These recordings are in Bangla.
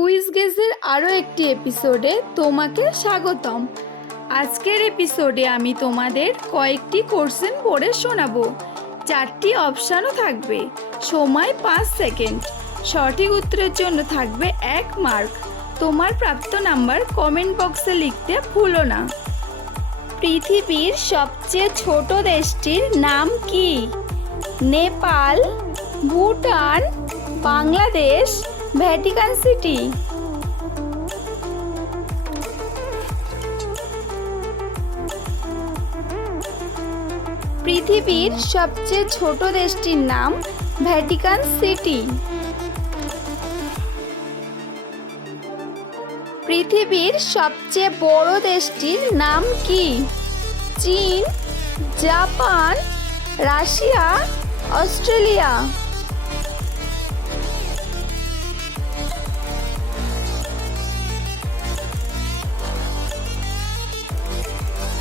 কুইজ গেজের আরও একটি এপিসোডে তোমাকে স্বাগতম। আজকের এপিসোডে আমি তোমাদের কয়েকটি কোশ্চেন পড়ে শোনাবো। 4টি অপশানও থাকবে। সময় 5 সেকেন্ড। সঠিক উত্তরের জন্য থাকবে 1 মার্ক। তোমার প্রাপ্ত নাম্বার কমেন্ট বক্সে লিখতে ভুলো না। পৃথিবীর সবচেয়ে ছোট দেশটির নাম কি? Nepal, Bhutan, Bangladesh, Vatican city. পৃথিবীর সবচেয়ে ছোট দেশটির নাম ভ্যাটিকান সিটি। পৃথিবীর সবচেয়ে বড় দেশটির নাম কি? চীন, জাপান, রাশিয়া, অস্ট্রেলিয়া।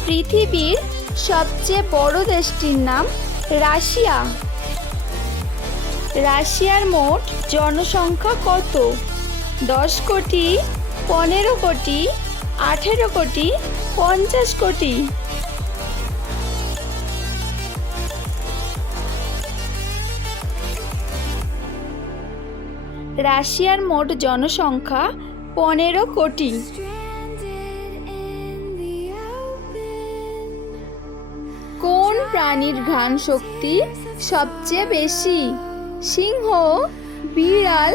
পৃথিবীর সবচেয়ে বড় দেশটির নাম রাশিয়া। রাশিয়ার মোট জনসংখ্যা কত? 10 কোটি, 15 কোটি, 18 কোটি, 50 কোটি। রাশিয়ার মোট জনসংখ্যা 15 কোটি। কোন প্রাণীর ঘ্রাণ শক্তি সবচেয়ে বেশি? সিংহ, বিড়াল,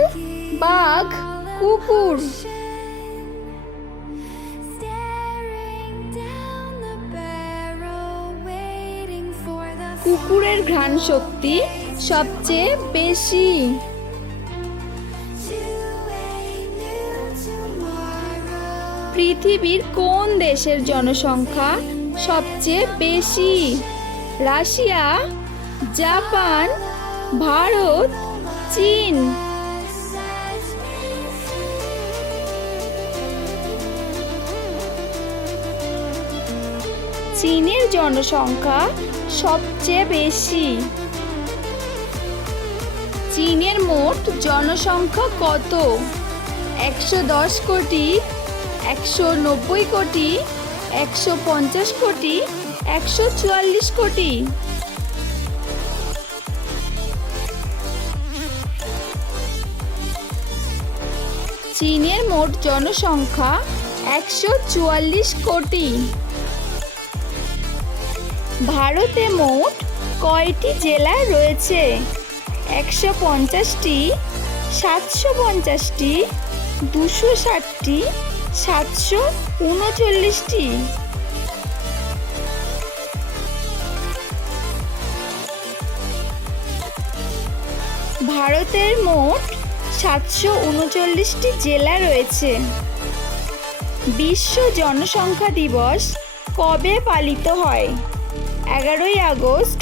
বাঘ, কুকুর। কুকুরের ঘ্রাণ শক্তি সবচেয়ে বেশি। পৃথিবীর কোন দেশের জনসংখ্যা সবচেয়ে বেশি? রাশিয়া, জাপান, ভারত, চীন। চীনের জনসংখ্যা সবচেয়ে বেশি। চীনের মোট জনসংখ্যা কত? 110 কোটি, 190 কোটি, 150 কোটি, 144 কোটি। চীনের মোট জনসংখ্যা 144 কোটি। ভারতে মোট কয়টি জেলা রয়েছে? 150টি, 750টি, 260টি, 739টি। ভারতের মোট 739টি জেলা রয়েছে। বিশ্ব জনসংখ্যা দিবস কবে পালিত হয়? 11ই আগস্ট,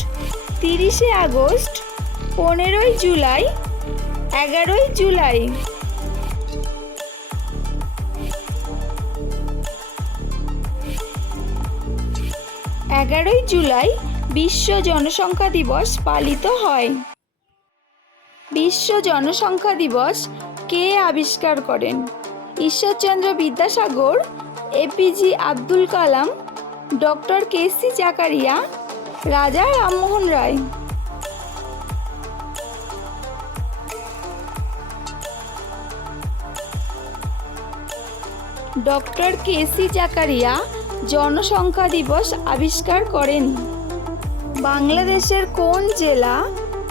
30শে আগস্ট, 15ই জুলাই, 11ই জুলাই। 11ই জুলাই বিশ্ব জনসংখ্যা দিবস পালিত হয়। বিশ্ব জনসংখ্যা দিবস কে আবিষ্কার করেন? ঈশ্বরচন্দ্র বিদ্যাসাগর, এপিজে আব্দুল কালাম, ডক্টর কেসি জাকারিয়া, রাজা রামমোহন রায়। ডক্টর কেসি জাকারিয়া জনসংখ্যা দিবস আবিষ্কার করেন। বাংলাদেশের কোন জেলা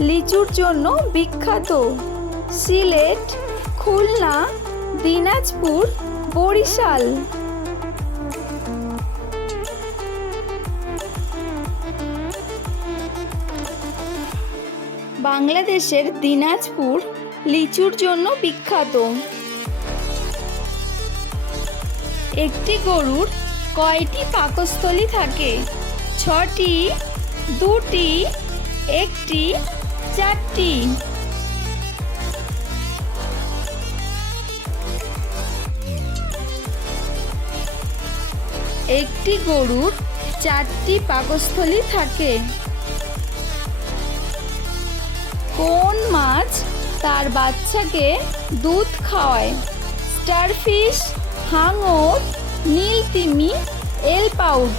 লিচুর জন্য বিখ্যাত? সিলেট, খুলনা, দিনাজপুর, বরিশাল। বাংলাদেশের দিনাজপুর লিচুর জন্য বিখ্যাত। একটি গরুর কয়টি পাকস্থলী থাকে? 6টি, 2টি, 1টি, 4টি। একটি গরুর 4টি পাকস্থলী থাকে। কোন মাছ তার বাচ্চাকে দুধ খাওয়ায়? স্টারফিশ, হাঙর, নীল তিমি, এলপাউট।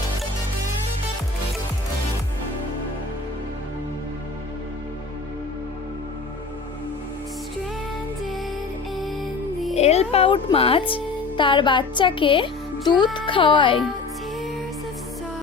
এলপাউট মাছ তার বাচ্চাকে দুধ খাওয়ায়।